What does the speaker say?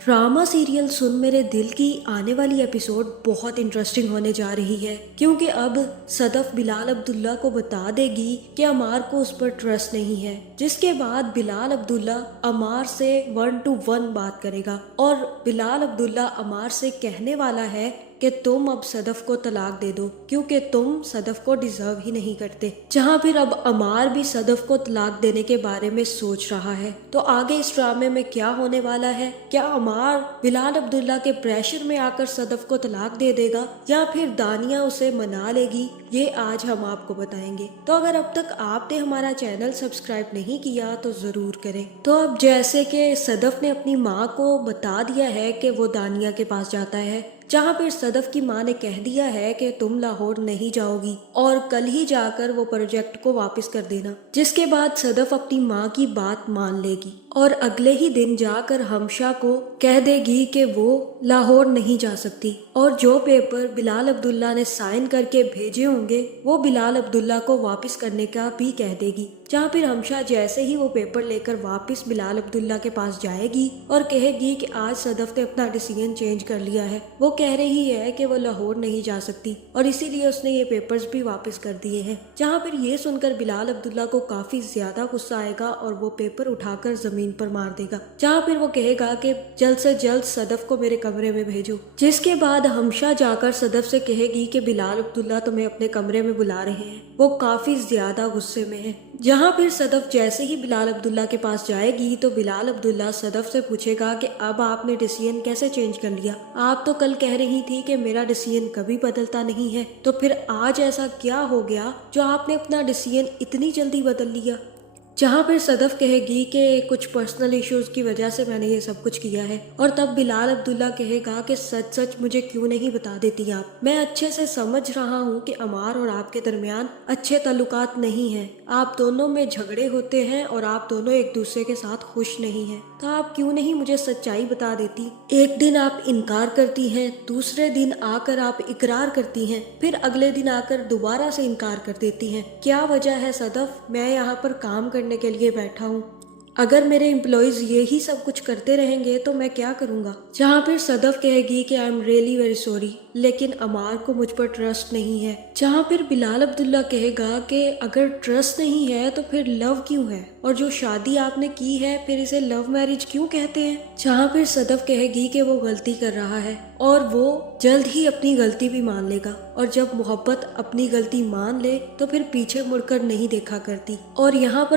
Drama serial सुन मेरे दिल की आने वाली एपिसोड बहुत इंटरेस्टिंग होने जा रही है, क्योंकि अब सदफ बिलाल अब्दुल्ला को बता देगी कि अमार को उस पर ट्रस्ट नहीं है। जिसके बाद बिलाल अब्दुल्ला अमार से 1-to-1 बात करेगा और बिलाल अब्दुल्ला अमार से कहने वाला है कि तुम अब सदफ को तलाक दे दो, क्योंकि तुम सदफ को डिजर्व ही नहीं करते। जहाँ फिर अब अमार भी सदफ को तलाक देने के बारे में सोच रहा है। तो आगे इस ड्रामे में क्या होने वाला है? क्या अमार बिलाल अब्दुल्ला के प्रेशर में आकर सदफ को तलाक दे देगा या फिर दानिया उसे मना लेगी? ये आज हम आपको बताएंगे। तो अगर अब तक आपने हमारा चैनल सब्सक्राइब नहीं किया तो जरूर करें। तो अब जैसे कि सदफ ने अपनी माँ को बता दिया है कि वो दानिया के पास जाता है, जहाँ पर सदफ की माँ ने कह दिया है कि तुम लाहौर नहीं जाओगी और कल ही जाकर वो प्रोजेक्ट को वापस कर देना। जिसके बाद सदफ अपनी माँ की बात मान लेगी और अगले ही दिन जाकर हमशा को कह देगी कि वो लाहौर नहीं जा सकती और जो पेपर बिलाल अब्दुल्ला ने साइन करके भेजे होंगे वो बिलाल अब्दुल्ला को वापस करने का भी कह देगी। जहाँ फिर हमशा जैसे ही वो पेपर लेकर वापस बिलाल अब्दुल्ला के पास जाएगी और कहेगी कि आज सदफ ने अपना डिसीजन चेंज कर लिया है, वो कह रही है कि वो लाहौर नहीं जा सकती और इसीलिए उसने ये पेपर्स भी वापस कर दिए हैं। जहाँ फिर ये सुनकर बिलाल अब्दुल्ला को काफी ज्यादा गुस्सा आएगा और वो पेपर उठाकर जमीन पर मार देगा। जहाँ फिर वो कहेगा कि जल्द से जल्द सदफ को मेरे कमरे में भेजो। जिसके बाद हमशा जाकर सदफ से कहेगी कि बिलाल अब्दुल्ला तुम्हें अपने कमरे में बुला रहे हैं। वो काफी ज्यादा गुस्से में है। जहाँ फिर सदफ जैसे ही बिलाल अब्दुल्ला के पास जाएगी तो बिलाल अब्दुल्ला सदफ से पूछेगा कि अब आपने डिसीजन कैसे चेंज कर लिया? आप तो कल कह रही थी कि मेरा डिसीजन कभी बदलता नहीं है, तो फिर आज ऐसा क्या हो गया जो आपने अपना डिसीजन इतनी जल्दी बदल लिया? जहाँ फिर सदफ कहेगी कि कुछ पर्सनल इश्यूज की वजह से मैंने ये सब कुछ किया है। और तब बिलाल अब्दुल्ला कहेगा कि सच सच मुझे क्यों नहीं बता देती आप? मैं अच्छे से समझ रहा हूँ कि अमार और आपके दरमियान अच्छे ताल्लुकात नहीं हैं, आप दोनों में झगड़े होते हैं और आप दोनों एक दूसरे के साथ खुश नहीं हैं, तो आप क्यों नहीं मुझे सच्चाई बता देती? एक दिन आप इनकार करती हैं, दूसरे दिन आकर आप इकरार करती हैं, फिर अगले दिन आकर दोबारा से इनकार कर देती हैं। क्या वजह है सदफ? मैं यहाँ पर काम करने के लिए बैठा हूँ, अगर मेरे एम्प्लॉयज यही सब कुछ करते रहेंगे तो मैं क्या करूँगा? जहाँ फिर सदफ कहेगी कि I am really very sorry, लेकिन अमार को मुझ पर ट्रस्ट नहीं है। जहाँ फिर बिलाल अब्दुल्ला कहेगा कि अगर ट्रस्ट नहीं है तो फिर लव क्यों है, और जो शादी आपने की है फिर इसे लव मैरिज क्यों कहते हैं? जहाँ फिर सदफ कहेगी कि वो गलती कर रहा है और वो जल्द ही अपनी गलती भी मान लेगा, और जब मोहब्बत अपनी गलती मान ले तो फिर पीछे मुड़कर नहीं देखा करती। और यहाँ पर